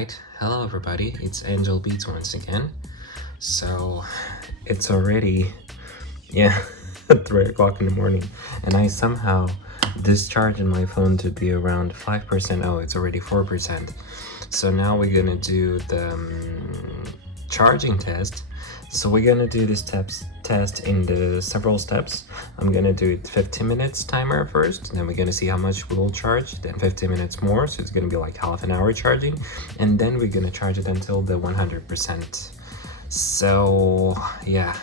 Alright, hello everybody, it's Angel Beats once again. So, it's already, 3 o'clock in the morning, and I somehow discharged my phone to be around 5%. Oh, it's already 4%. So now we're gonna do the charging test. So we're gonna do this test in the several steps. I'm gonna do it 15 minutes timer first, then we're gonna see how much we will charge, then 15 minutes more, so it's gonna be like half an hour charging, and then we're gonna charge it until the 100%. So yeah,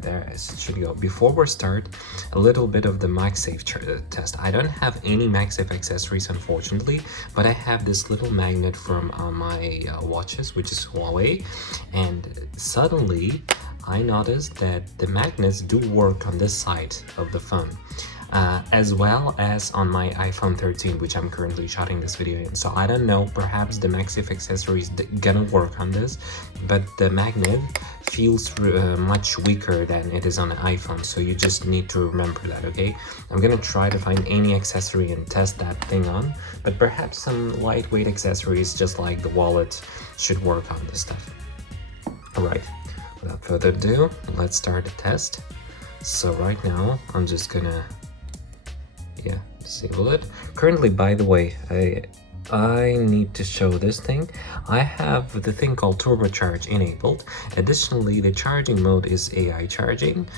there it should go. Before we start, a little bit of the MagSafe test. I don't have any MagSafe accessories unfortunately, but I have this little magnet from my watches, which is Huawei, and suddenly I noticed that the magnets do work on this side of the phone. As well as on my iPhone 13, which I'm currently shooting this video in. So I don't know, perhaps the MagSafe accessory is gonna work on this, but the magnet feels much weaker than it is on an iPhone, so you just need to remember that, okay? I'm gonna try to find any accessory and test that thing on, but perhaps some lightweight accessories, just like the wallet, should work on this stuff. Alright, without further ado, let's start the test. So right now, I'm just gonna disable it. Currently, by the way, I need to show this thing. I have the thing called turbocharge enabled. Additionally, the charging mode is AI charging.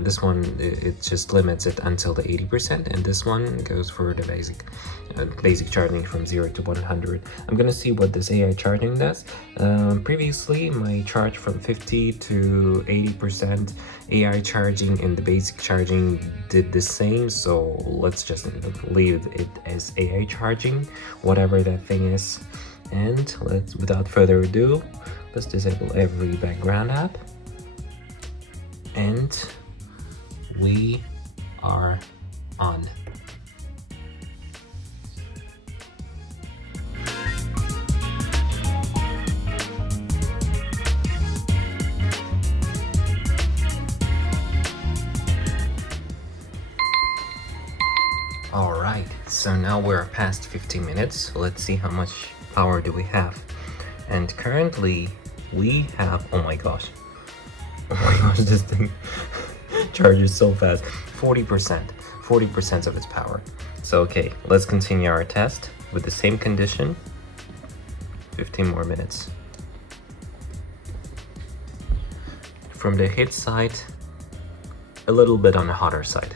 This one, it just limits it until the 80%, and this one goes for the basic charging from 0 to 100. I'm gonna see what this AI charging does. Previously, my charge from 50 to 80%, AI charging and the basic charging did the same, so let's just leave it as AI charging, whatever that thing is. And without further ado, let's disable every background app, and we are on. Alright, so now we're past 15 minutes. Let's see how much power do we have. And currently we have, oh my gosh, this thing charges so fast. 40% of its power. So okay, let's continue our test with the same condition. 15 more minutes. From the hit side, a little bit on the hotter side.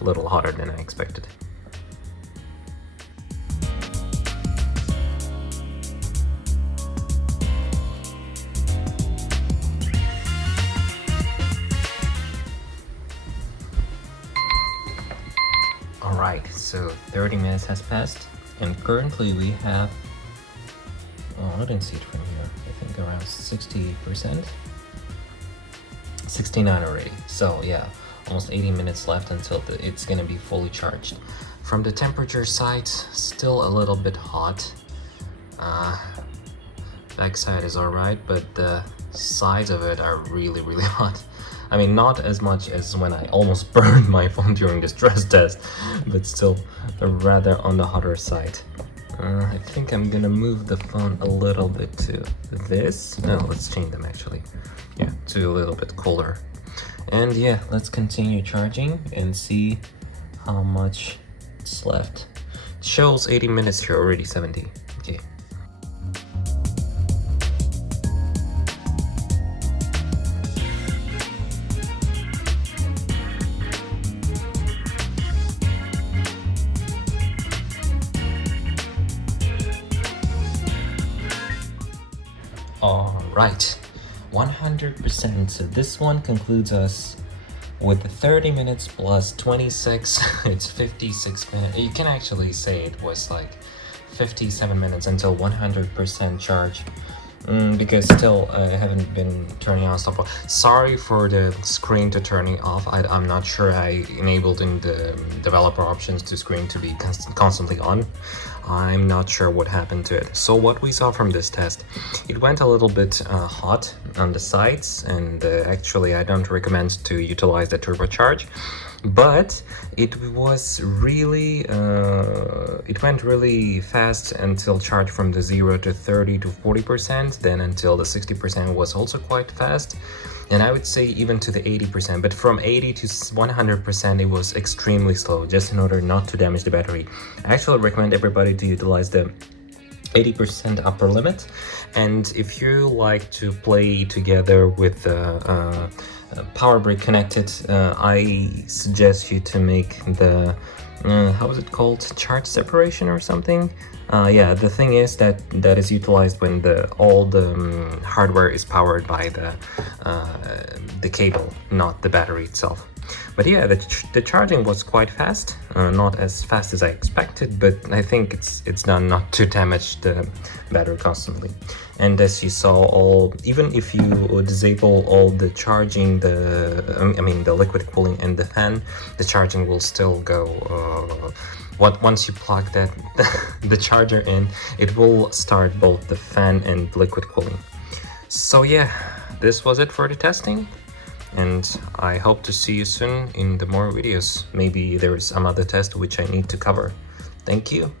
A little hotter than I expected. Alright, so 30 minutes has passed, and currently we have, oh, I didn't see it from here, I think around 60%, 69 already, so yeah, almost 80 minutes left until it's gonna be fully charged. From the temperature side, still a little bit hot. Backside is alright, but the sides of it are really hot. I mean, not as much as when I almost burned my phone during the stress test, but still rather on the hotter side. I think I'm gonna move the phone a little bit to this. No, let's change them actually. Yeah, to a little bit cooler. And yeah, let's continue charging and see how much it's left. It shows 80 minutes here, already 70. Okay. Alright, 100%. So this one concludes us with 30 minutes plus 26. It's 56 minutes. You can actually say it was like 57 minutes until 100% charge. Because still I haven't been turning on stuff. Sorry for the screen to turning off. I'm not sure I enabled in the developer options to screen to be constantly on. I'm not sure what happened to it. So what we saw from this test, it went a little bit hot on the sides, and actually I don't recommend to utilize the turbocharge. but it was really it went really fast until charge from the 0 to 30 to 40%, then until the 60% was also quite fast, and I would say even to the 80%, but from 80 to 100% it was extremely slow, just in order not to damage the battery. I actually recommend everybody to utilize the 80% upper limit, and if you like to play together with power brick connected, I suggest you to make the how is it called, charge separation or something. Yeah, the thing is that is utilized when all the hardware is powered by the cable, not the battery itself. But yeah, the charging was quite fast, not as fast as I expected, but I think it's done not to damage the battery constantly. And as you saw, even if you disable all the charging, I mean the liquid cooling and the fan, the charging will still go. Once you plug the charger in, it will start both the fan and liquid cooling. So yeah, this was it for the testing, and I hope to see you soon in the more videos. Maybe there is some other test which I need to cover. Thank you.